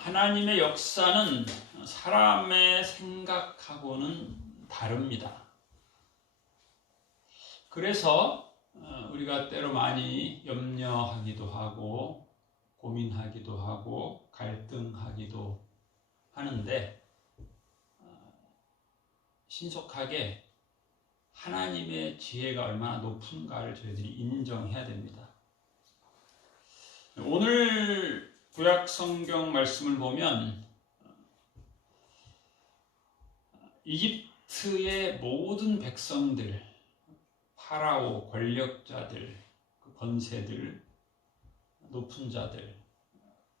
하나님의 역사는 사람의 생각하고는 다릅니다. 그래서 우리가 때로 많이 염려하기도 하고 고민하기도 하고 갈등하기도 하는데 신속하게 하나님의 지혜가 얼마나 높은가를 저희들이 인정해야 됩니다. 오늘 구약 성경 말씀을 보면 이집트의 모든 백성들, 파라오, 권력자들, 권세들, 높은 자들,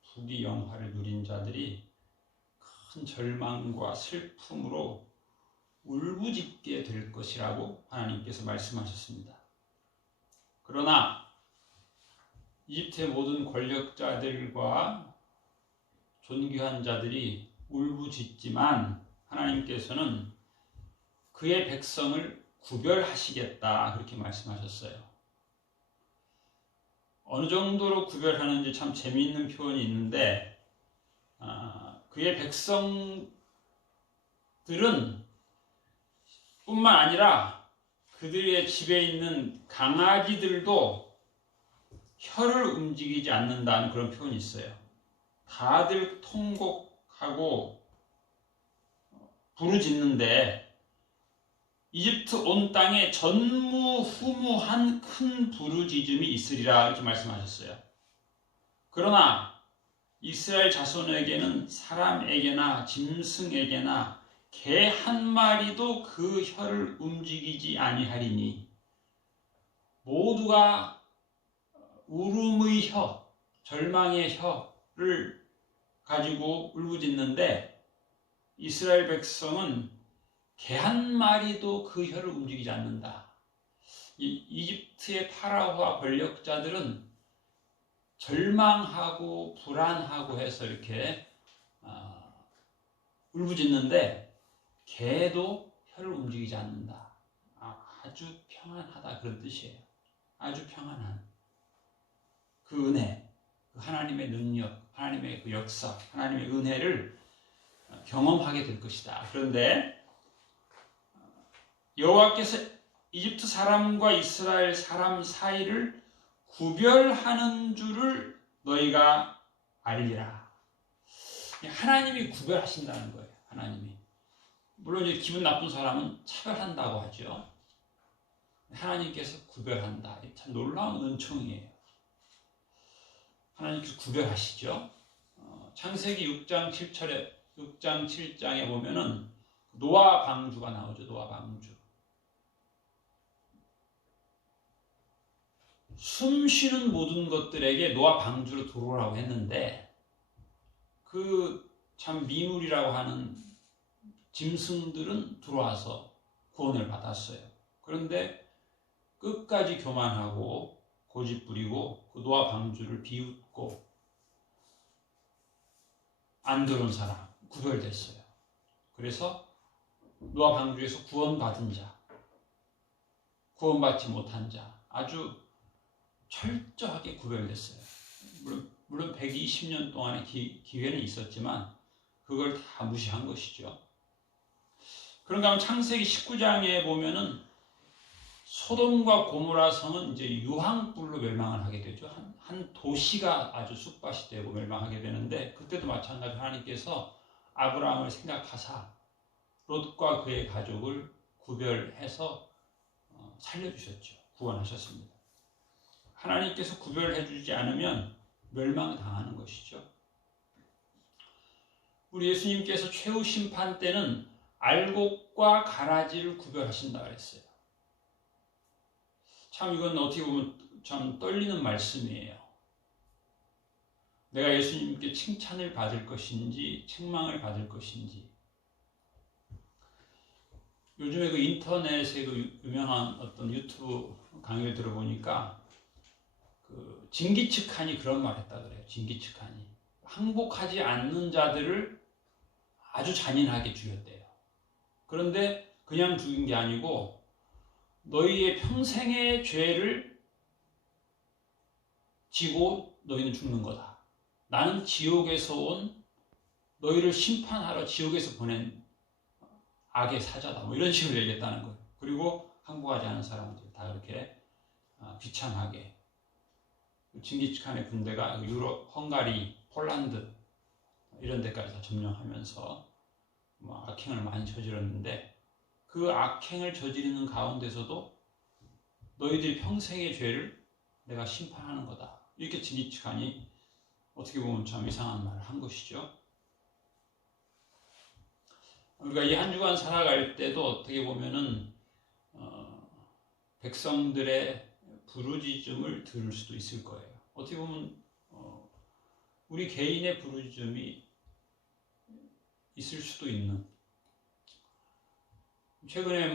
부귀영화를 누린 자들이 큰 절망과 슬픔으로 울부짖게 될 것이라고 하나님께서 말씀하셨습니다. 그러나 이집트의 모든 권력자들과 존귀한 자들이 울부짖지만 하나님께서는 그의 백성을 구별하시겠다 그렇게 말씀하셨어요. 어느 정도로 구별하는지 참 재미있는 표현이 있는데 그의 백성들은 뿐만 아니라 그들의 집에 있는 강아지들도 혀를 움직이지 않는다는 그런 표현이 있어요. 다들 통곡하고 부르짖는데 이집트 온 땅에 전무후무한 큰 부르짖음이 있으리라 이렇게 말씀하셨어요. 그러나 이스라엘 자손에게는 사람에게나 짐승에게나 개 한 마리도 그 혀를 움직이지 아니하리니 모두가 울음의 혀, 절망의 혀를 가지고 울부짖는데 이스라엘 백성은 개 한 마리도 그 혀를 움직이지 않는다. 이집트의 파라오와 권력자들은 절망하고 불안하고 해서 이렇게 울부짖는데 개도 혀를 움직이지 않는다. 아주 평안하다 그런 뜻이에요. 아주 평안한 그 은혜, 그 하나님의 능력, 하나님의 그 역사, 하나님의 은혜를 경험하게 될 것이다. 그런데 여호와께서 이집트 사람과 이스라엘 사람 사이를 구별하는 줄을 너희가 알리라. 하나님이 구별하신다는 거예요. 하나님이. 물론 이제 기분 나쁜 사람은 차별한다고 하죠. 하나님께서 구별한다. 참 놀라운 은총이에요. 하나님께서 구별하시죠. 창세기 6장 7장에 보면은 노아 방주가 나오죠. 노아 방주. 숨 쉬는 모든 것들에게 노아 방주로 들어오라고 했는데 그 참 미물이라고 하는 짐승들은 들어와서 구원을 받았어요. 그런데 끝까지 교만하고 고집부리고 그 노아 방주를 비웃고 안 들어온 사람 구별됐어요. 그래서 노아 방주에서 구원받은 자, 구원받지 못한 자 아주 철저하게 구별됐어요. 물론 120년 동안의 기회는 있었지만 그걸 다 무시한 것이죠. 그런가 하면 창세기 19장에 보면은 소돔과 고모라 성은 이제 유황불로 멸망을 하게 되죠. 한 도시가 아주 쑥밭이 되고 멸망하게 되는데 그때도 마찬가지로 하나님께서 아브라함을 생각하사 롯과 그의 가족을 구별해서 살려주셨죠. 구원하셨습니다. 하나님께서 구별해주지 않으면 멸망당하는 것이죠. 우리 예수님께서 최후 심판 때는 알곡과 가라지를 구별하신다 그랬어요. 참 이건 어떻게 보면 참 떨리는 말씀이에요. 내가 예수님께 칭찬을 받을 것인지 책망을 받을 것인지. 요즘에 그 인터넷에 그 유명한 어떤 유튜브 강의를 들어보니까 그 징기츠칸이 그런 말 했다 그래요. 징기츠칸이 항복하지 않는 자들을 아주 잔인하게 죽였대요. 그런데 그냥 죽인 게 아니고 너희의 평생의 죄를 지고 너희는 죽는 거다. 나는 지옥에서 온 너희를 심판하러 지옥에서 보낸 악의 사자다. 뭐 이런 식으로 얘기했다는 거예요. 그리고 항복하지 않은 사람들 다 그렇게 비참하게 징기스칸의 군대가 유럽, 헝가리, 폴란드 이런 데까지 다 점령하면서 악행을 많이 저질렀는데 그 악행을 저지르는 가운데서도 너희들이 평생의 죄를 내가 심판하는 거다. 이렇게 징기스칸이 어떻게 보면 참 이상한 말을 한 것이죠. 우리가 이 한 주간 살아갈 때도 어떻게 보면은 백성들의 부르짖음을 들을 수도 있을 거예요. 어떻게 보면 우리 개인의 부르짖음이 있을 수도 있는. 최근에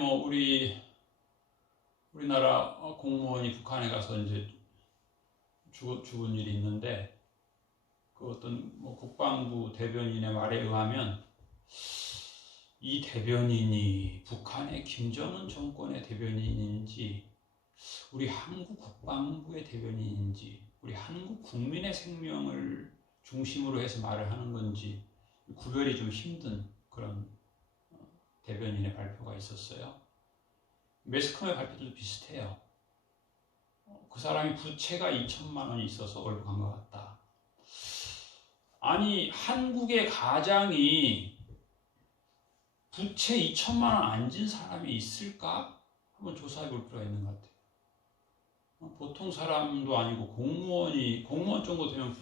우리나라 공무원이 북한에 가서 이제 죽은 일이 있는데 그 어떤 국방부 대변인의 말에 의하면 이 대변인이 북한의 김정은 정권의 대변인인지 우리 한국 국방부의 대변인인지 우리 한국 국민의 생명을 중심으로 해서 말을 하는 건지 구별이 좀 힘든 그런 대변인의 발표가 있었어요. 매스컴의 발표도 비슷해요. 그 사람이 부채가 2천만 원이 있어서 월북한 것 같다. 아니 한국의 가장이 부채 2천만 원 안 진 사람이 있을까? 한번 조사해 볼 필요가 있는 것 같아요. 보통 사람도 아니고 공무원 정도 되면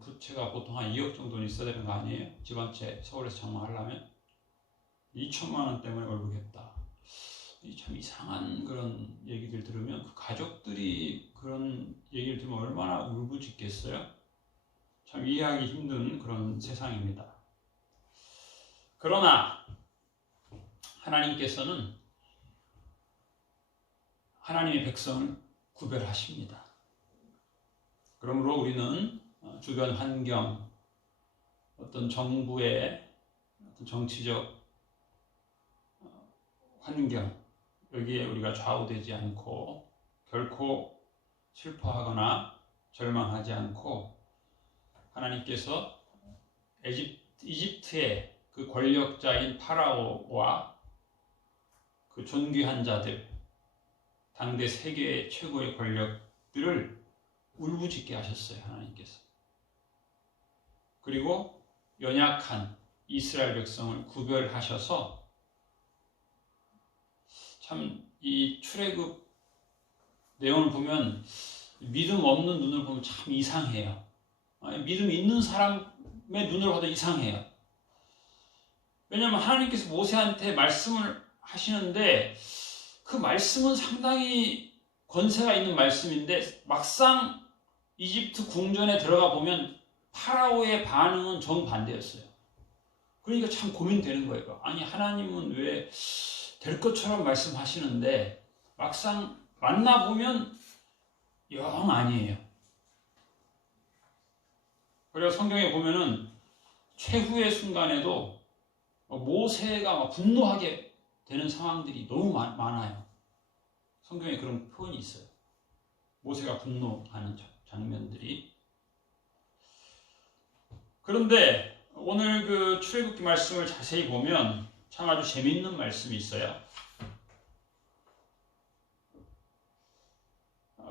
부채가 보통 한 2억 정도는 있어야 되는 거 아니에요? 집 한 채 서울에서 장만하려면 2천만 원 때문에 월북했다. 참 이상한 그런 얘기들 들으면 그 가족들이 그런 얘기를 들으면 얼마나 울부짖겠어요? 참 이해하기 힘든 그런 세상입니다. 그러나 하나님께서는 하나님의 백성을 구별하십니다. 그러므로 우리는 주변 환경, 어떤 정부의 어떤 정치적 환경, 여기에 우리가 좌우되지 않고 결코 슬퍼하거나 절망하지 않고 하나님께서 이집트의 그 권력자인 파라오와 그 존귀한 자들, 당대 세계 최고의 권력들을 울부짖게 하셨어요. 하나님께서. 그리고 연약한 이스라엘 백성을 구별하셔서 참 이 출애굽 내용을 보면 믿음 없는 눈을 보면 참 이상해요. 믿음 있는 사람의 눈을 봐도 이상해요. 왜냐하면 하나님께서 모세한테 말씀을 하시는데 그 말씀은 상당히 권세가 있는 말씀인데 막상 이집트 궁전에 들어가 보면 파라오의 반응은 정반대였어요. 그러니까 참 고민되는 거예요. 아니 하나님은 왜 될 것처럼 말씀하시는데 막상 만나보면 영 아니에요. 그래서 성경에 보면은 최후의 순간에도 모세가 분노하게 되는 상황들이 너무 많아요. 성경에 그런 표현이 있어요. 모세가 분노하는 장면들이. 그런데 오늘 그 출애굽기 말씀을 자세히 보면 참 아주 재미있는 말씀이 있어요.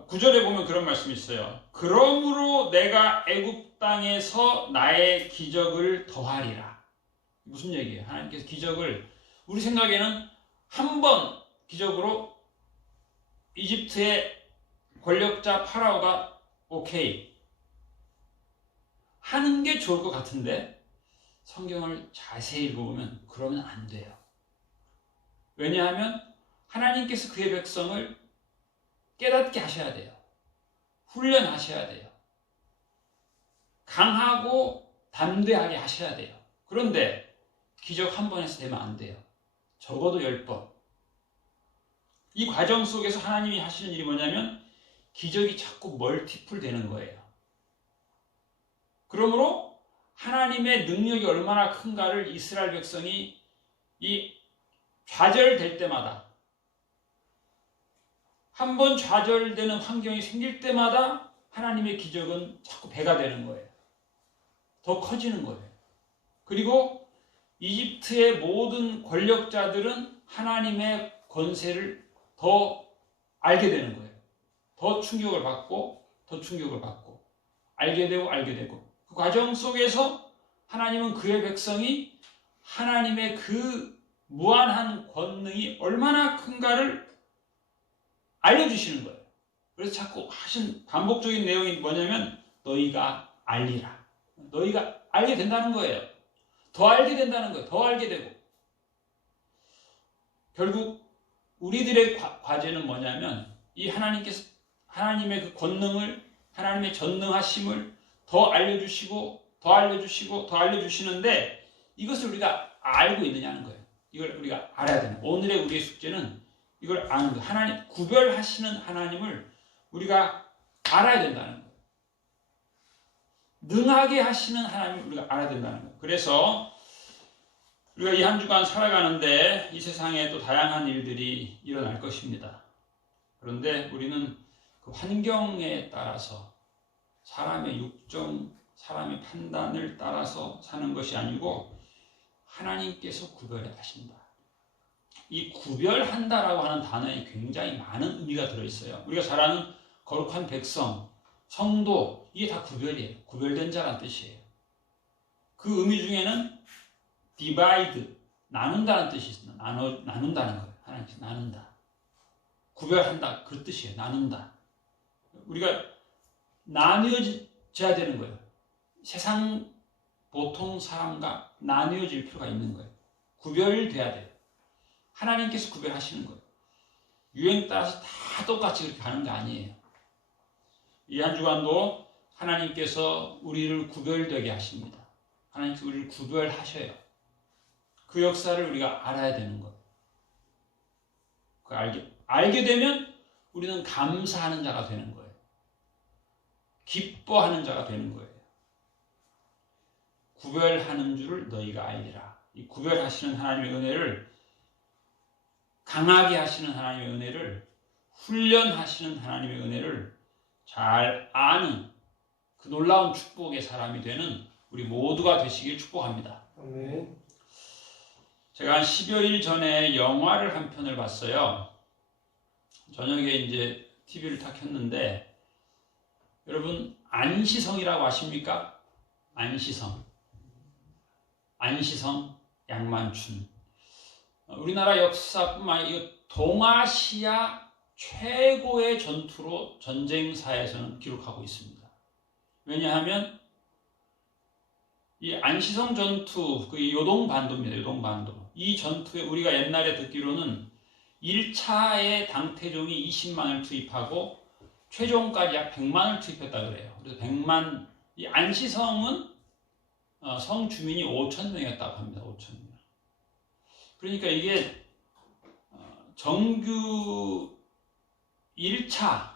9절에 보면 그런 말씀이 있어요. 그러므로 내가 애굽 땅에서 나의 기적을 더하리라. 무슨 얘기예요? 하나님께서 기적을 우리 생각에는 한 번 기적으로 이집트의 권력자 파라오가 오케이 하는 게 좋을 것 같은데 성경을 자세히 읽어보면 그러면 안 돼요. 왜냐하면 하나님께서 그의 백성을 깨닫게 하셔야 돼요. 훈련하셔야 돼요. 강하고 담대하게 하셔야 돼요. 그런데 기적 한 번에서 되면 안 돼요. 적어도 10번. 이 과정 속에서 하나님이 하시는 일이 뭐냐면 기적이 자꾸 멀티플 되는 거예요. 그러므로 하나님의 능력이 얼마나 큰가를 이스라엘 백성이 이 좌절될 때마다 한 번 좌절되는 환경이 생길 때마다 하나님의 기적은 자꾸 배가 되는 거예요. 더 커지는 거예요. 그리고 이집트의 모든 권력자들은 하나님의 권세를 더 알게 되는 거예요. 더 충격을 받고 더 충격을 받고 알게 되고 그 과정 속에서 하나님은 그의 백성이 하나님의 그 무한한 권능이 얼마나 큰가를 알려주시는 거예요. 그래서 자꾸 하신 반복적인 내용이 뭐냐면 너희가 알리라. 너희가 알게 된다는 거예요. 더 알게 된다는 거예요. 더 알게 되고. 결국 우리들의 과제는 뭐냐면 이 하나님의 그 권능을, 하나님의 전능하심을 더 알려주시고 더 알려주시고 더 알려주시는데 이것을 우리가 알고 있느냐는 거예요. 이걸 우리가 알아야 되는 거예요. 오늘의 우리의 숙제는 이걸 아는 거예요. 하나님, 구별하시는 하나님을 우리가 알아야 된다는 거예요. 능하게 하시는 하나님을 우리가 알아야 된다는 거예요. 그래서 우리가 이 한 주간 살아가는데 이 세상에 또 다양한 일들이 일어날 것입니다. 그런데 우리는 그 환경에 따라서 사람의 육정, 사람의 판단을 따라서 사는 것이 아니고 하나님께서 구별해 하신다. 이 구별한다라고 하는 단어에 굉장히 많은 의미가 들어있어요. 우리가 잘 아는 거룩한 백성, 성도, 이게 다 구별이에요. 구별된 자란 뜻이에요. 그 의미 중에는 divide, 나눈다는 뜻이 있습니다. 나눈다는 거예요. 하나님께서 나눈다. 구별한다. 그 뜻이에요. 나눈다. 우리가 나뉘어져야 되는 거예요. 세상 보통 사람과 나뉘어질 필요가 있는 거예요. 구별돼야 돼요. 하나님께서 구별하시는 거예요. 유행 따라서 다 똑같이 그렇게 가는 게 아니에요. 이 한 주간도 하나님께서 우리를 구별되게 하십니다. 하나님께서 우리를 구별하셔요. 그 역사를 우리가 알아야 되는 거예요. 알게 되면 우리는 감사하는 자가 되는 거예요. 기뻐하는 자가 되는 거예요. 구별하는 줄을 너희가 알리라. 이 구별하시는 하나님의 은혜를, 강하게 하시는 하나님의 은혜를, 훈련하시는 하나님의 은혜를 잘 아는 그 놀라운 축복의 사람이 되는 우리 모두가 되시길 축복합니다. 아멘. 제가 한 10여일 전에 영화를 한 편을 봤어요. 저녁에 이제 TV를 딱 켰는데, 여러분 안시성이라고 아십니까? 안시성, 양만춘. 우리나라 역사뿐만 아니라 동아시아 최고의 전투로 전쟁사에서는 기록하고 있습니다. 왜냐하면 이 안시성 전투, 그 요동반도입니다. 요동반도. 이 전투에 우리가 옛날에 듣기로는 1차에 당태종이 20만을 투입하고 최종까지 약 100만을 투입했다 그래요. 그래서 100만, 이 안시성은 성 주민이 5,000명이었다고 합니다. 5,000명. 그러니까 이게 정규 1차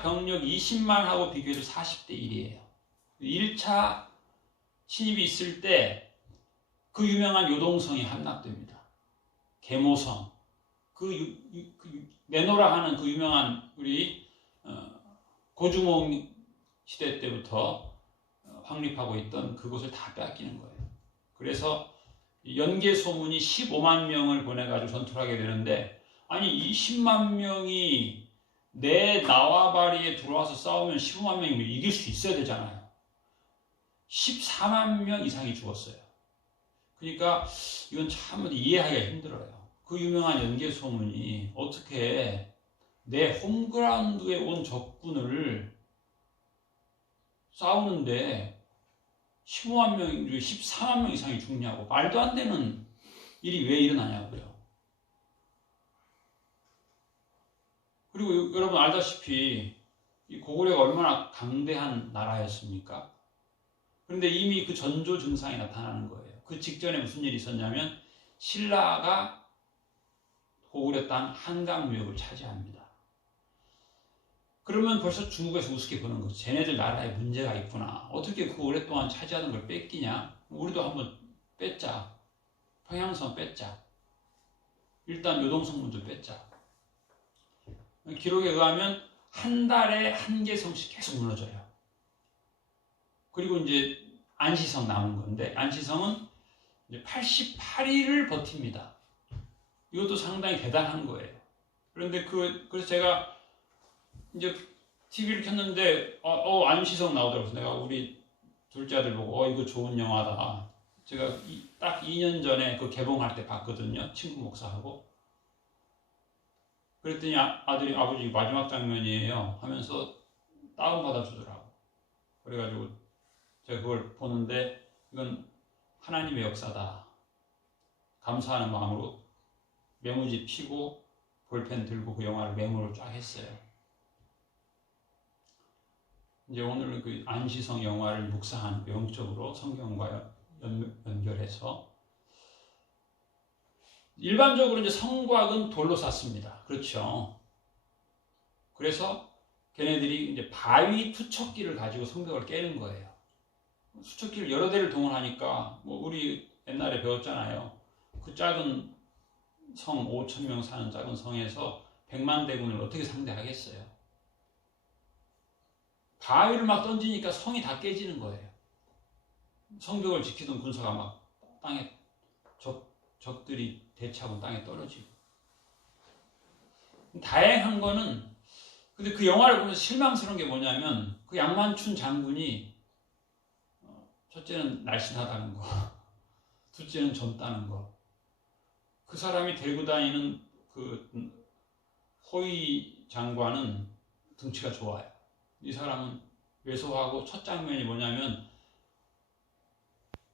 병력 20만하고 비교해도 40대 1이에요. 1차 침입이 있을 때 그 유명한 요동성이 함락됩니다. 계모성, 메노라 하는 그 유명한 우리 고주몽 시대 때부터 확립하고 있던 그곳을 다 뺏기는 거예요. 그래서 연계 소문이 15만 명을 보내가지고 전투를 하게 되는데, 아니 20만 명이 내 나와바리에 들어와서 싸우면 15만 명이면 이길 수 있어야 되잖아요. 14만 명 이상이 죽었어요. 그러니까 이건 참 이해하기가 힘들어요. 그 유명한 연계 소문이 어떻게 내 홈그라운드에 온 적군을 싸우는데 15만 명, 14만 명 이상이 죽냐고, 말도 안 되는 일이 왜 일어나냐고요. 그리고 여러분 알다시피 이 고구려가 얼마나 강대한 나라였습니까? 그런데 이미 그 전조 증상이 나타나는 거예요. 그 직전에 무슨 일이 있었냐면 신라가 고구려 땅 한강무역을 차지합니다. 그러면 벌써 중국에서 우습게 보는 거죠. 쟤네들 나라에 문제가 있구나. 어떻게 그 오랫동안 차지하던 걸 뺏기냐? 우리도 한번 뺏자. 평양성 뺏자. 일단 요동성 먼저 뺏자. 기록에 의하면 한 달에 한 개 성씩 계속 무너져요. 그리고 이제 안시성 남은 건데 안시성은 이제 88일을 버팁니다. 이것도 상당히 대단한 거예요. 그런데 그래서 제가 이제 TV를 켰는데 안시성 나오더라고요. 내가 우리 둘째 아들 보고 이거 좋은 영화다. 제가 딱 2년 전에 그 개봉할 때 봤거든요. 친구 목사하고. 그랬더니 아들이 아버지 마지막 장면이에요 하면서 다운받아 주더라고. 그래가지고 제가 그걸 보는데 이건 하나님의 역사다. 감사하는 마음으로 메모지 피고 볼펜 들고 그 영화를 메모를 쫙 했어요. 이제 오늘은 그 안시성 영화를 묵상하는 영적으로 성경과 연결해서 일반적으로 이제 성곽은 돌로 쌓습니다. 그렇죠. 그래서 걔네들이 이제 바위 투척기를 가지고 성벽을 깨는 거예요. 투척기를 여러 대를 동원하니까 뭐 우리 옛날에 배웠잖아요. 그 작은 성 5,000명 사는 작은 성에서 100만 대군을 어떻게 상대하겠어요? 바위를 막 던지니까 성이 다 깨지는 거예요. 성벽을 지키던 군사가 막 땅에 적들이 대차고 땅에 떨어지고. 다행한 거는 근데 그 영화를 보면서 실망스러운 게 뭐냐면 그 양만춘 장군이 첫째는 날씬하다는 거, 둘째는 젊다는 거. 그 사람이 데리고 다니는 그 호위 장관은 등치가 좋아요. 이 사람은 왜소하고 첫 장면이 뭐냐면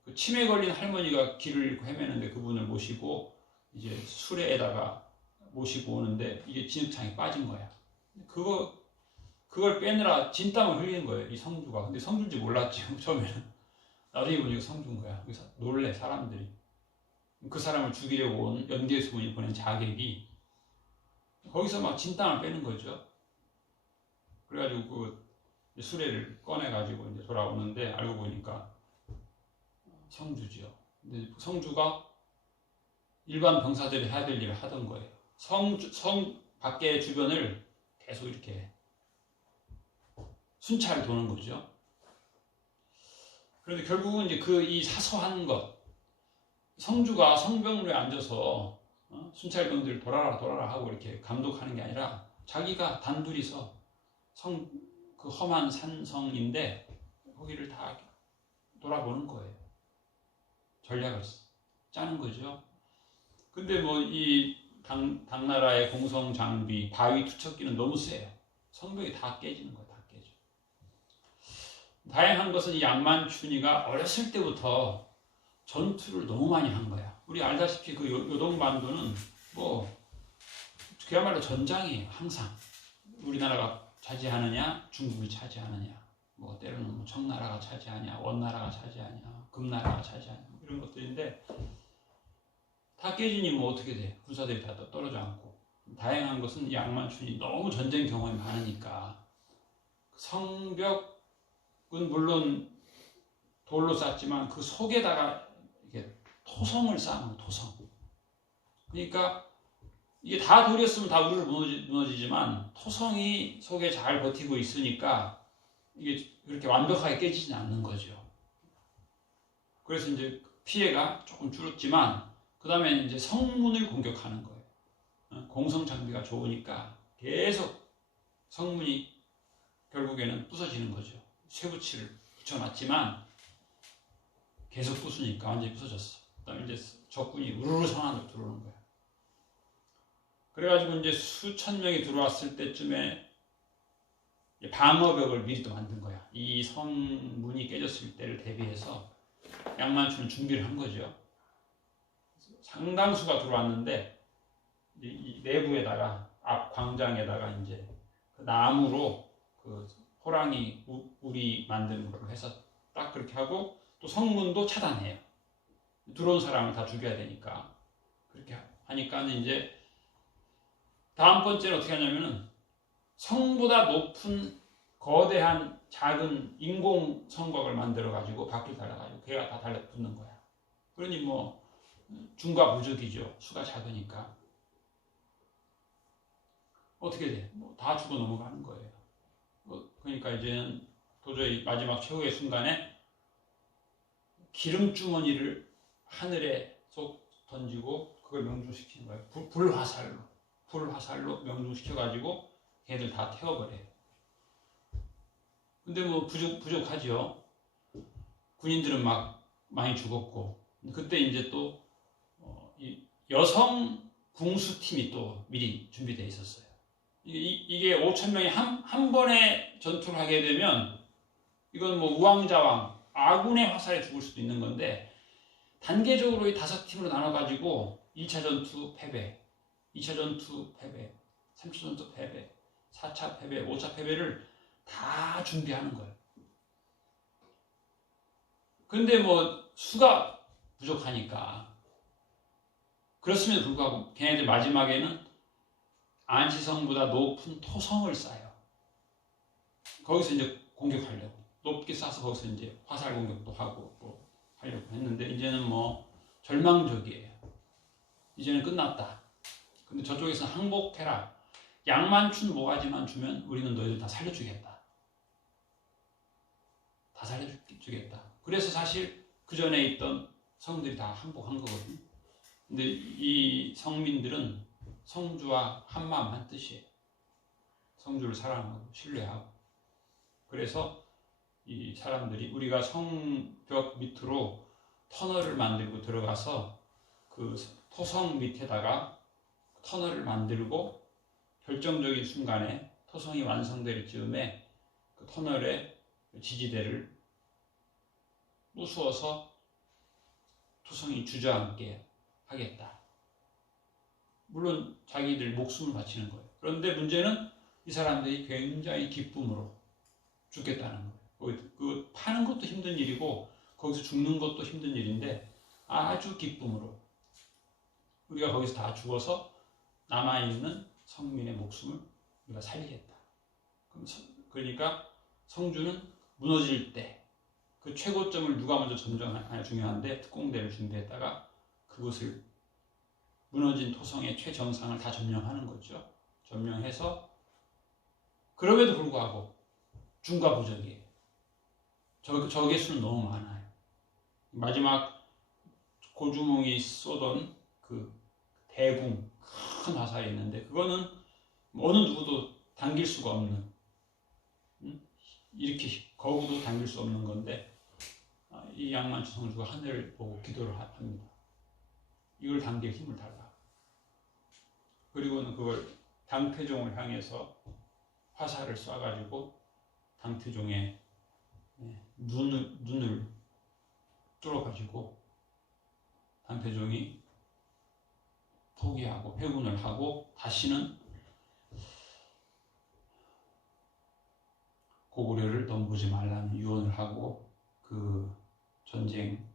그 치매 걸린 할머니가 길을 헤매는데 그분을 모시고 이제 수레에다가 모시고 오는데 이게 진흙탕에 빠진 거야. 그걸 빼느라 진땀을 흘리는 거예요, 이 성주가. 근데 성주인지 몰랐지, 처음에는. 나중에 보니까 성주인 거야. 그래서 놀래, 사람들이. 그 사람을 죽이려고 온 연개수군이 보낸 자객이 거기서 막 진땀을 빼는 거죠. 그래가지고 그 수레를 꺼내가지고 이제 돌아오는데 알고 보니까 성주지요. 근데 성주가 일반 병사들이 해야 될 일을 하던 거예요. 성 밖의 주변을 계속 이렇게 순찰 도는 거죠. 그런데 결국은 이제 이 사소한 것, 성주가 성벽로에 앉아서 순찰병들 돌아라 하고 이렇게 감독하는 게 아니라 자기가 단둘이서 그 험한 산성인데 거기를 다 돌아보는 거예요. 전략을 짜는 거죠. 근데 뭐 이 당나라의 공성 장비, 바위 투척기는 너무 세요. 성벽이 다 깨지는 거예요. 다 깨져. 다행한 것은 이 양만춘이가 어렸을 때부터 전투를 너무 많이 한 거야. 우리 알다시피 그 요동반도는 뭐 그야말로 전장이에요. 항상 우리나라가 차지하느냐, 중국이 차지하느냐, 뭐 때로는 뭐 청나라가 차지하냐, 원나라가 차지하냐, 금나라가 차지하냐 뭐 이런 것들인데 다 깨지니 뭐 어떻게 돼? 군사들이 다 떨어져 앉고. 다행한 것은 양만춘이 너무 전쟁 경험이 많으니까 성벽은 물론 돌로 쌓지만 그 속에다가 이렇게 토성을 쌓는 토성. 그러니까 이게 다 돌이었으면 다 우르르 무너지지만 토성이 속에 잘 버티고 있으니까 이게 그렇게 완벽하게 깨지진 않는 거죠. 그래서 이제 피해가 조금 줄었지만 그 다음에 이제 성문을 공격하는 거예요. 공성 장비가 좋으니까 계속 성문이 결국에는 부서지는 거죠. 쇠붙이를 붙여놨지만 계속 부수니까 완전히 부서졌어. 그 다음에 이제 적군이 우르르 성 안으로 들어오는 거야. 그래가지고 이제 수천 명이 들어왔을 때쯤에 방어벽을 미리 또 만든 거야. 이 성문이 깨졌을 때를 대비해서 양만춘은 준비를 한 거죠. 상당수가 들어왔는데 이 내부에다가 앞 광장에다가 이제 그 나무로 그 호랑이 우리 만든 걸 해서 딱 그렇게 하고 또 성문도 차단해요. 들어온 사람을 다 죽여야 되니까 그렇게 하니까는 이제 다음 번째는 어떻게 하냐면은 성보다 높은 거대한 작은 인공 성곽을 만들어 가지고 바퀴 달아가지고 걔가 다 달라붙는 거야. 그러니 뭐 중과 부족이죠. 수가 작으니까 어떻게 돼? 뭐 다 죽어 넘어가는 거예요. 그러니까 이제는 도저히 마지막 최후의 순간에 기름 주머니를 하늘에 쏙 던지고 그걸 명중시키는 거예요. 불화살로 명중시켜가지고 걔들 다 태워버려요. 근데 뭐 부족하죠. 군인들은 막 많이 죽었고, 그때 이제 또 여성 궁수팀이 또 미리 준비되어 있었어요. 이게 5천 명이 한 번에 전투를 하게 되면 이건 뭐 우왕좌왕 아군의 화살에 죽을 수도 있는 건데, 단계적으로 이 5팀으로 나눠가지고 1차 전투 패배, 2차 전투 패배, 3차 전투 패배, 4차 패배, 5차 패배를 다 준비하는 거예요. 근데 뭐 수가 부족하니까, 그렇음에도 불구하고 걔네들 마지막에는 안시성보다 높은 토성을 쏴요. 거기서 이제 공격하려고, 높게 쏴서 거기서 이제 화살 공격도 하고 뭐 하려고 했는데, 이제는 뭐 절망적이에요. 이제는 끝났다. 근데 저쪽에서는 항복해라. 양만춘 모가지만 주면 우리는 너희들 다 살려주겠다. 다 살려주겠다. 그래서 사실 그 전에 있던 성들이 다 항복한 거거든요. 근데 이 성민들은 성주와 한마음 한 뜻이에요. 성주를 사랑하고 신뢰하고. 그래서 이 사람들이, 우리가 성벽 밑으로 터널을 만들고 들어가서 그 토성 밑에다가 터널을 만들고 결정적인 순간에 토성이 완성될 즈음에 그 터널의 지지대를 부수어서 토성이 주저앉게 하겠다. 물론 자기들 목숨을 바치는 거예요. 그런데 문제는 이 사람들이 굉장히 기쁨으로 죽겠다는 거예요. 그 파는 것도 힘든 일이고 거기서 죽는 것도 힘든 일인데 아주 기쁨으로 우리가 거기서 다 죽어서 남아있는 성민의 목숨을 우리가 살리겠다. 그러니까 성주는 무너질 때 그 최고점을 누가 먼저 점령하냐 중요한데, 특공대를 준비했다가 그곳을 무너진 토성의 최정상을 다 점령하는 거죠. 점령해서, 그럼에도 불구하고 중과부적이에요. 적의 수는 너무 많아요. 마지막 고주몽이 쏘던 그 대궁, 큰 화살이 있는데 그거는 어느 누구도 당길 수가 없는, 이렇게 거구도 당길 수 없는 건데, 이 양만추 성주가 하늘을 보고 기도를 합니다. 이걸 당길 힘을 달라. 그리고는 그걸 당태종을 향해서 화살을 쏴가지고 당태종의 눈을 뚫어가지고 당태종이 포기하고 회군을 하고 다시는 고구려를 넘보지 말라는 유언을 하고 그 전쟁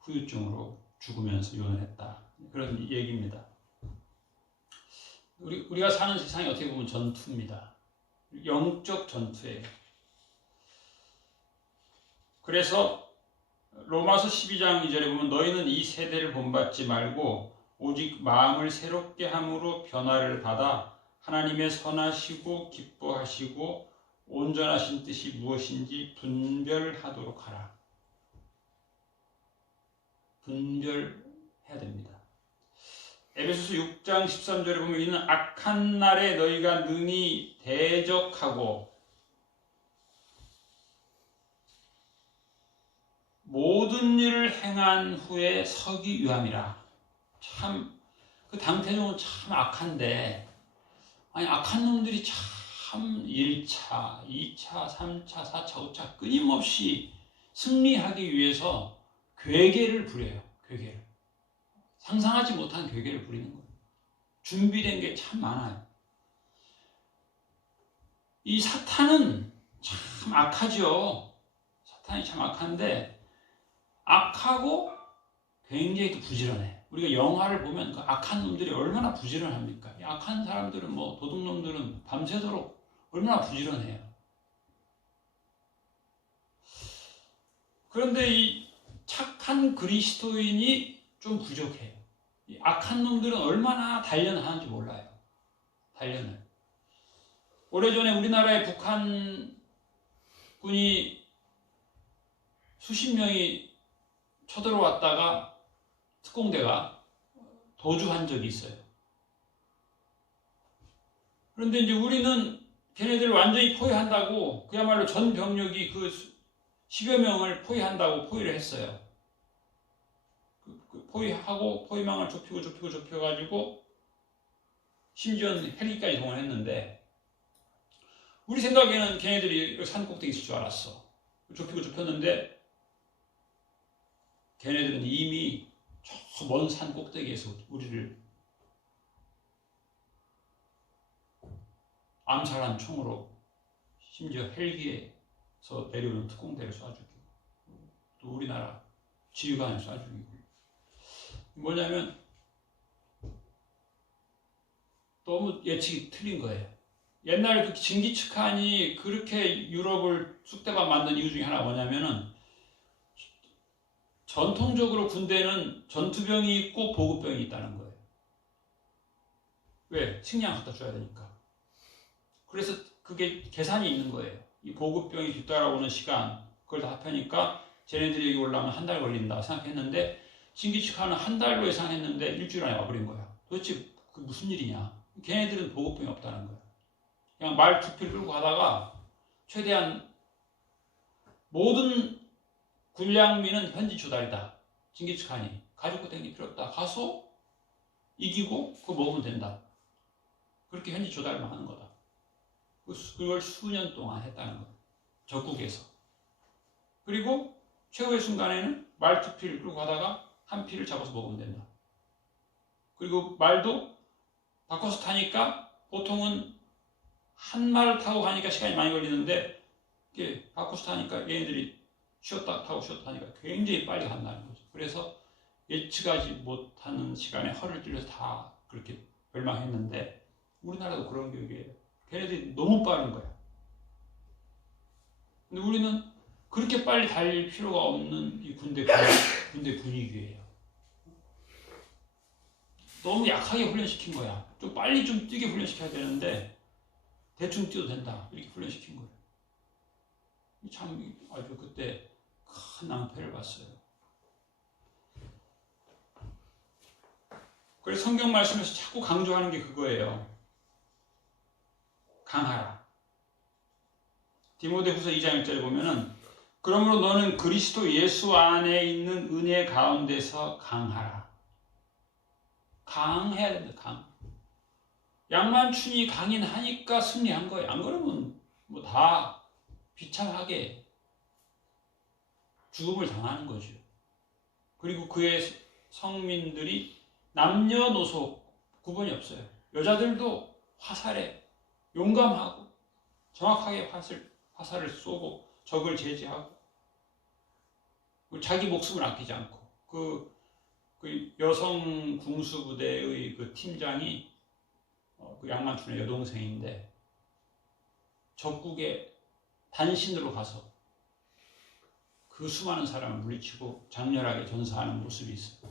후유증으로 죽으면서 유언을 했다. 그런 얘기입니다. 우리가 사는 세상이 어떻게 보면 전투입니다. 영적 전투예요. 그래서 로마서 12장 2절에 보면 너희는 이 세대를 본받지 말고 오직 마음을 새롭게 함으로 변화를 받아 하나님의 선하시고 기뻐하시고 온전하신 뜻이 무엇인지 분별하도록 하라. 분별해야 됩니다. 에베소서 6장 13절에 보면 이는 악한 날에 너희가 능히 대적하고 모든 일을 행한 후에 서기 위함이라. 참, 그 당태종은 참 악한데, 아니, 악한 놈들이 참 1차, 2차, 3차, 4차, 5차 끊임없이 승리하기 위해서 괴계를 부려요. 괴계를. 상상하지 못한 괴계를 부리는 거예요. 준비된 게 참 많아요. 이 사탄은 참 악하죠. 사탄이 참 악한데, 악하고 굉장히 또 부지런해. 우리가 영화를 보면 그 악한 놈들이 얼마나 부지런합니까? 이 악한 사람들은 뭐 도둑놈들은 밤새도록 얼마나 부지런해요. 그런데 이 착한 그리스도인이 좀 부족해요. 이 악한 놈들은 얼마나 단련하는지 몰라요. 단련을. 오래전에 우리나라의 북한군이 수십 명이 쳐들어왔다가 특공대가 도주한 적이 있어요. 그런데 이제 우리는 걔네들을 완전히 포위한다고 그야말로 전 병력이 그 10여 명을 포위한다고 포위를 했어요. 포위하고 포위망을 좁혀가지고 심지어는 헬기까지 동원했는데 우리 생각에는 걔네들이 산 꼭대기 있을 줄 알았어. 좁혔는데 걔네들은 이미 저 먼 산 꼭대기에서 우리를 암살한 총으로 심지어 헬기에서 내려오는 특공대를 쏴 죽이고 또 우리나라 지휘관을 쏴 죽이고 뭐냐면 너무 예측이 틀린 거예요. 옛날 그 징기츠칸이 그렇게 유럽을 쑥대밭 만든 이유 중에 하나가 뭐냐면은 전통적으로 군대는 전투병이 있고 보급병이 있다는 거예요. 왜? 식량 갖다 줘야 되니까. 그래서 그게 계산이 있는 거예요. 이 보급병이 뒤따라오는 시간 그걸 다 합하니까 쟤네들이 여기 올라오면 한 달 걸린다 생각했는데 징기츠칸은 한 달로 예상했는데 일주일 안에 와버린 거야. 도대체 그 무슨 일이냐. 걔네들은 보급병이 없다는 거야. 그냥 말 두 필 끌고 가다가 최대한 모든 군량미는 현지 조달이다. 징기츠칸이 가지고 다닐 필요 없다. 가서 이기고 그거 먹으면 된다. 그렇게 현지 조달만 하는 거다. 그걸 수년 동안 했다는 거예요. 적국에서. 그리고 최후의 순간에는 말 두 필 끌고 가다가 한 필을 잡아서 먹으면 된다. 그리고 말도 바꿔서 타니까 보통은 한 말을 타고 가니까 시간이 많이 걸리는데 이게 바꿔서 타니까 얘네들이 쉬었다 타고 쉬었다 하니까 굉장히 빨리 간다는 거죠. 그래서 예측하지 못하는 시간에 허를 찔러서 다 그렇게 멸망했는데 우리나라도 그런 교육이에요. 걔네들이 너무 빠른 거야. 근데 우리는 그렇게 빨리 달릴 필요가 없는 이 군대 분위기예요. 너무 약하게 훈련시킨 거야. 좀 빨리 좀 뛰게 훈련시켜야 되는데 대충 뛰어도 된다. 이렇게 훈련시킨 거예요. 참 아주 그때 큰 낭패를 봤어요. 그래서 성경 말씀에서 자꾸 강조하는 게 그거예요. 강하라. 디모데후서 2장 1절에 보면은 그러므로 너는 그리스도 예수 안에 있는 은혜 가운데서 강하라. 강해야 된다. 강. 양만춘이 강인하니까 승리한 거예요. 안 그러면 뭐 다 비참하게 죽음을 당하는 거죠. 그리고 그의 성민들이 남녀노소 구분이 없어요. 여자들도 화살에 용감하고 정확하게 화살을 쏘고 적을 제지하고 자기 목숨을 아끼지 않고 그 여성 궁수부대의 그 팀장이 그 양만춘의 여동생인데 적국에 단신으로 가서 그 수많은 사람을 물리치고 장렬하게 전사하는 모습이 있어요.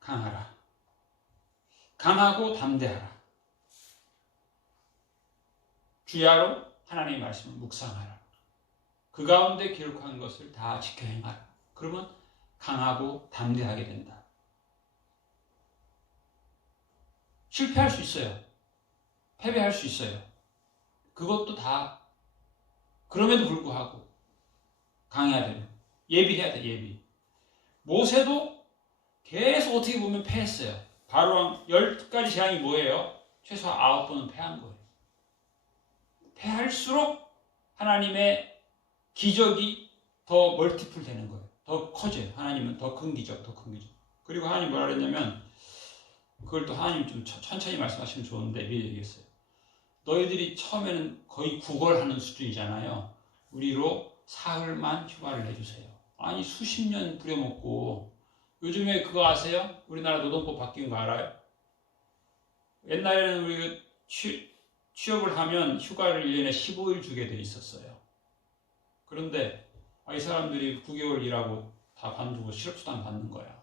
강하라. 강하고 담대하라. 주야로 하나님의 말씀을 묵상하라. 그 가운데 기록한 것을 다 지켜 행하라. 그러면 강하고 담대하게 된다. 실패할 수 있어요. 패배할 수 있어요. 그것도 다 그럼에도 불구하고 강해야 돼요. 예비해야 돼. 예비. 모세도 계속 어떻게 보면 패했어요. 바로왕 10가지 재앙이 뭐예요? 최소 9번은 패한 거예요. 패할수록 하나님의 기적이 더 멀티플 되는 거예요. 더 커져요. 하나님은 더 큰 기적, 더 큰 기적. 그리고 하나님 뭐라 그랬냐면 그걸 또 하나님 좀 천천히 말씀하시면 좋은데 미리 얘기했어요. 너희들이 처음에는 거의 구걸하는 수준이잖아요. 우리로 사흘만 휴가를 내주세요. 아니 수십 년 부려먹고 요즘에 그거 아세요? 우리나라 노동법 바뀐 거 알아요? 옛날에는 우리가 취업을 하면 휴가를 1년에 15일 주게 돼 있었어요. 그런데 이 사람들이 9개월 일하고 다 관두고 실업수당 받는 거야.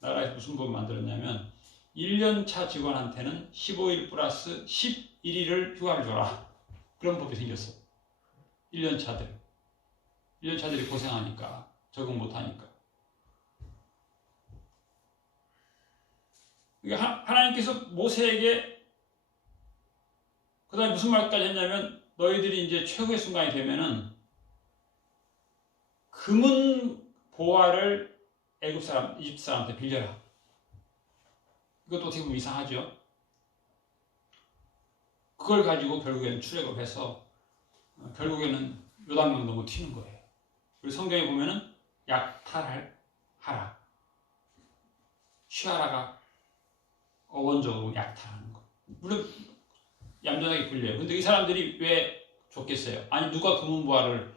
나라에서 무슨 법을 만들었냐면 1년차 직원한테는 15일 플러스 11일을 휴가를 줘라. 그런 법이 생겼어. 1년차들이 고생하니까, 적응 못하니까. 하나님께서 모세에게 그 다음에 무슨 말까지 했냐면, 너희들이 이제 최후의 순간이 되면은 금은 보화를 이집트 사람한테 빌려라. 이것도 어떻게 보면 이상하죠. 그걸 가지고 결국에는 출애굽을 해서 결국에는 요단강 넘어 튀는 거예요. 그리고 성경에 보면은 약탈하라. 취하라가 어원적으로 약탈하는 거. 물론 얌전하게 불려요. 근데 이 사람들이 왜 줬겠어요? 아니 누가 금은보화를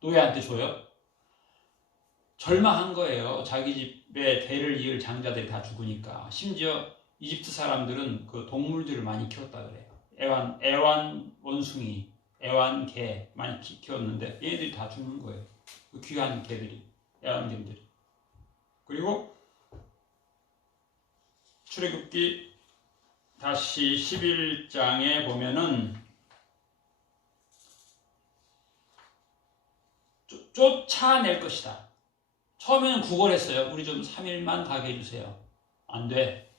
노예한테 줘요? 절망한 거예요. 자기 집에 대를 이을 장자들이 다 죽으니까. 심지어 이집트 사람들은 그 동물들을 많이 키웠다 그래요. 애완 원숭이, 애완 개 많이 키웠는데 얘네들이 다 죽는 거예요. 그 귀한 개들이, 애완개들이. 그리고 출애굽기 다시 11장에 보면은 쫓아낼 것이다. 처음에는 구걸했어요. 우리 좀 3일만 가게 해주세요. 안 돼.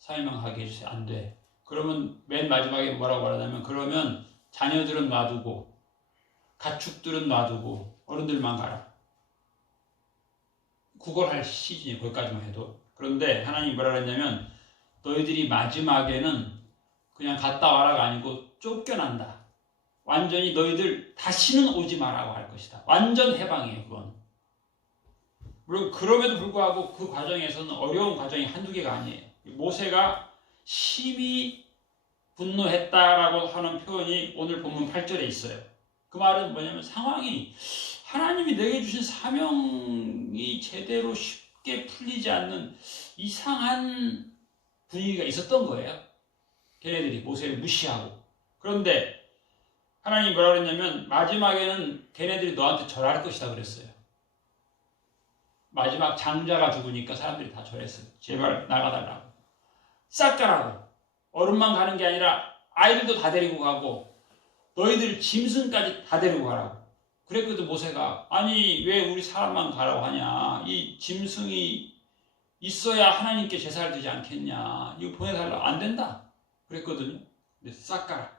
3일만 가게 해주세요. 안 돼. 그러면 맨 마지막에 뭐라고 말하냐면, 그러면 자녀들은 놔두고 가축들은 놔두고 어른들만 가라. 구걸할 시즌이 거기까지만 해도. 그런데 하나님이 뭐라 그랬냐면, 너희들이 마지막에는 그냥 갔다 와라가 아니고 쫓겨난다. 완전히 너희들 다시는 오지 마라고 할 것이다. 완전 해방이에요. 그건. 물론 그럼에도 불구하고 그 과정에서는 어려운 과정이 한두 개가 아니에요. 모세가 심히 분노했다라고 하는 표현이 오늘 본문 8절에 있어요. 그 말은 뭐냐면, 상황이 하나님이 내게 주신 사명이 제대로 쉽게 풀리지 않는 이상한 분위기가 있었던 거예요. 걔네들이 모세를 무시하고. 그런데 하나님이 뭐라 그랬냐면, 마지막에는 걔네들이 너한테 절할 것이다 그랬어요. 마지막 장자가 죽으니까 사람들이 다 절했어요. 제발 나가달라고. 싹 가라고. 어른만 가는 게 아니라 아이들도 다 데리고 가고 너희들 짐승까지 다 데리고 가라고. 그랬거든 모세가. 아니 왜 우리 사람만 가라고 하냐. 이 짐승이 있어야 하나님께 제사를 드리지 않겠냐. 이거 보내달라고. 안 된다. 그랬거든요. 근데 싹 가라.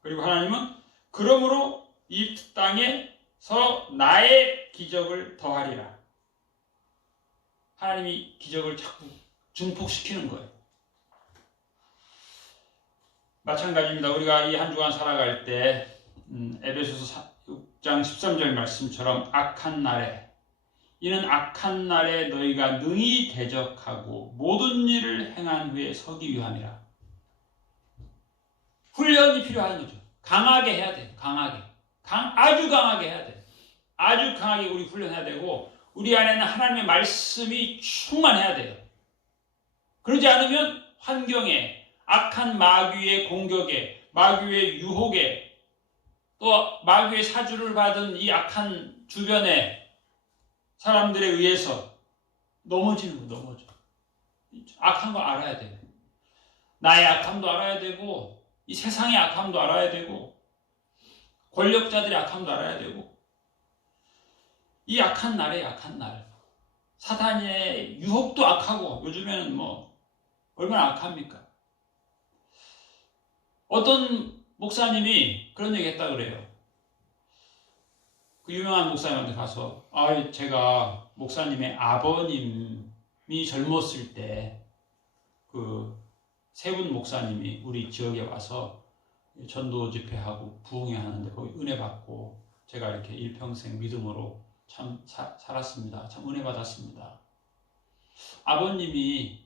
그리고 하나님은 그러므로 이집트 땅에서 나의 기적을 더하리라. 하나님이 기적을 자꾸 증폭시키는 거예요. 마찬가지입니다. 우리가 이 한 주간 살아갈 때 에베소서 6장 13절 말씀처럼 악한 날에, 이는 악한 날에 너희가 능히 대적하고 모든 일을 행한 후에 서기 위함이라. 훈련이 필요한 거죠. 강하게 해야 돼요. 강하게. 아주 강하게 해야 돼요. 아주 강하게 우리 훈련해야 되고, 우리 안에는 하나님의 말씀이 충만해야 돼요. 그러지 않으면 환경에, 악한 마귀의 공격에, 마귀의 유혹에, 또 마귀의 사주를 받은 이 악한 주변의 사람들에 의해서 넘어지는 거, 넘어져. 악한 거 알아야 돼요. 나의 악함도 알아야 되고, 이 세상의 악함도 알아야 되고, 권력자들의 악함도 알아야 되고, 이 악한 날에 악한 날. 사탄의 유혹도 악하고, 요즘에는 뭐, 얼마나 악합니까? 어떤 목사님이 그런 얘기 했다 그래요. 그 유명한 목사님한테 가서, 제가 목사님의 아버님이 젊었을 때, 세 분 목사님이 우리 지역에 와서 전도 집회하고 부흥회 하는데 거기 은혜 받고 제가 이렇게 일평생 믿음으로 참 살았습니다. 참 은혜 받았습니다. 아버님이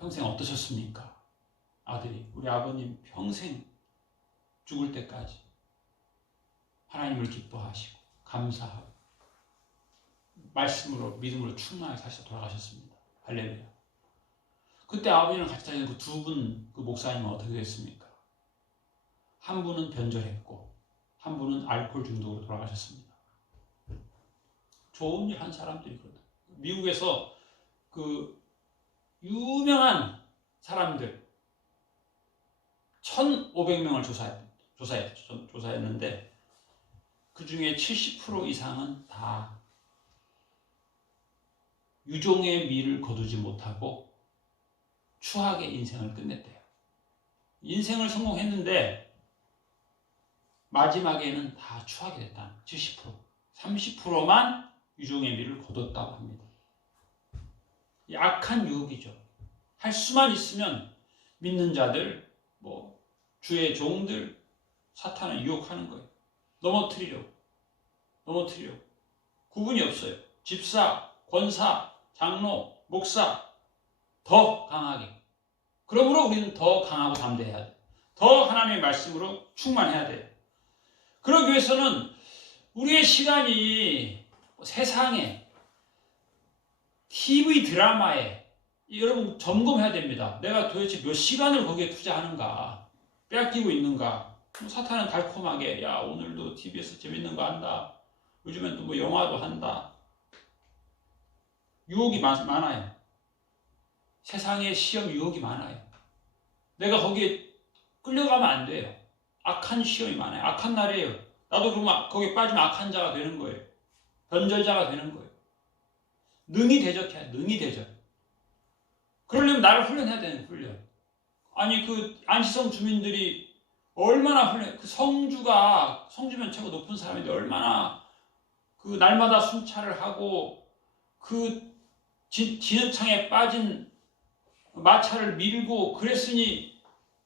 평생 어떠셨습니까? 아들이, 우리 아버님 평생 죽을 때까지 하나님을 기뻐하시고 감사하고 말씀으로 믿음으로 충만하게 사셔서 돌아가셨습니다. 할렐루야. 그때 아버지랑 같이 다니는 그 두 분 그 목사님은 어떻게 됐습니까? 한 분은 변절했고 한 분은 알코올 중독으로 돌아가셨습니다. 좋은 일 한 사람들이거든. 미국에서 그 유명한 사람들 1,500명을 조사했는데 그 중에 70% 이상은 다 유종의 미를 거두지 못하고 추악의 인생을 끝냈대요. 인생을 성공했는데 마지막에는 다 추악이 됐다. 70%. 30%만 유종의 미를 거뒀다고 합니다. 악한 유혹이죠. 할 수만 있으면 믿는 자들, 주의 종들, 사탄을 유혹하는 거예요. 넘어뜨리려고. 구분이 없어요. 집사, 권사, 장로, 목사, 더 강하게. 그러므로 우리는 더 강하고 담대해야 돼요. 더 하나님의 말씀으로 충만해야 돼요. 그러기 위해서는 우리의 시간이 세상에, TV 드라마에, 여러분 점검해야 됩니다. 내가 도대체 몇 시간을 거기에 투자하는가, 빼앗기고 있는가. 사탄은 달콤하게, 야, 오늘도 TV에서 재밌는 거 한다. 요즘엔 또 영화도 한다. 유혹이 많아요. 세상에 시험 유혹이 많아요. 내가 거기에 끌려가면 안 돼요. 악한 시험이 많아요. 악한 날이에요. 나도 그러면 거기에 빠지면 악한 자가 되는 거예요. 변절자가 되는 거예요. 능히 대적해야 돼. 능히 대적. 그러려면 나를 훈련해야 되는 훈련. 아니 그 안시성 주민들이 얼마나 그 성주면 최고 높은 사람인데 얼마나 그 날마다 순찰을 하고 그 진흙창에 빠진 마차를 밀고 그랬으니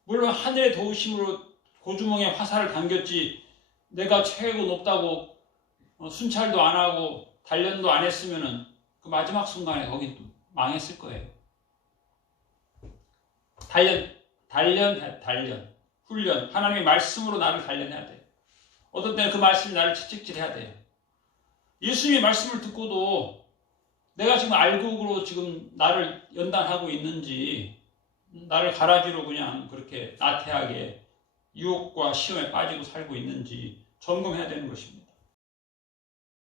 물론 하늘의 도우심으로 고주머니에 화살을 당겼지 내가 최고 높다고 순찰도 안 하고 단련도 안 했으면은 그 마지막 순간에 거기 망했을 거예요. 단련, 훈련, 하나님의 말씀으로 나를 단련해야 돼요. 어떤 때는 그 말씀이 나를 채찍질해야 돼요. 예수님의 말씀을 듣고도 내가 지금 알곡으로 지금 나를 연단하고 있는지 나를 가라지로 그냥 그렇게 나태하게 유혹과 시험에 빠지고 살고 있는지 점검해야 되는 것입니다.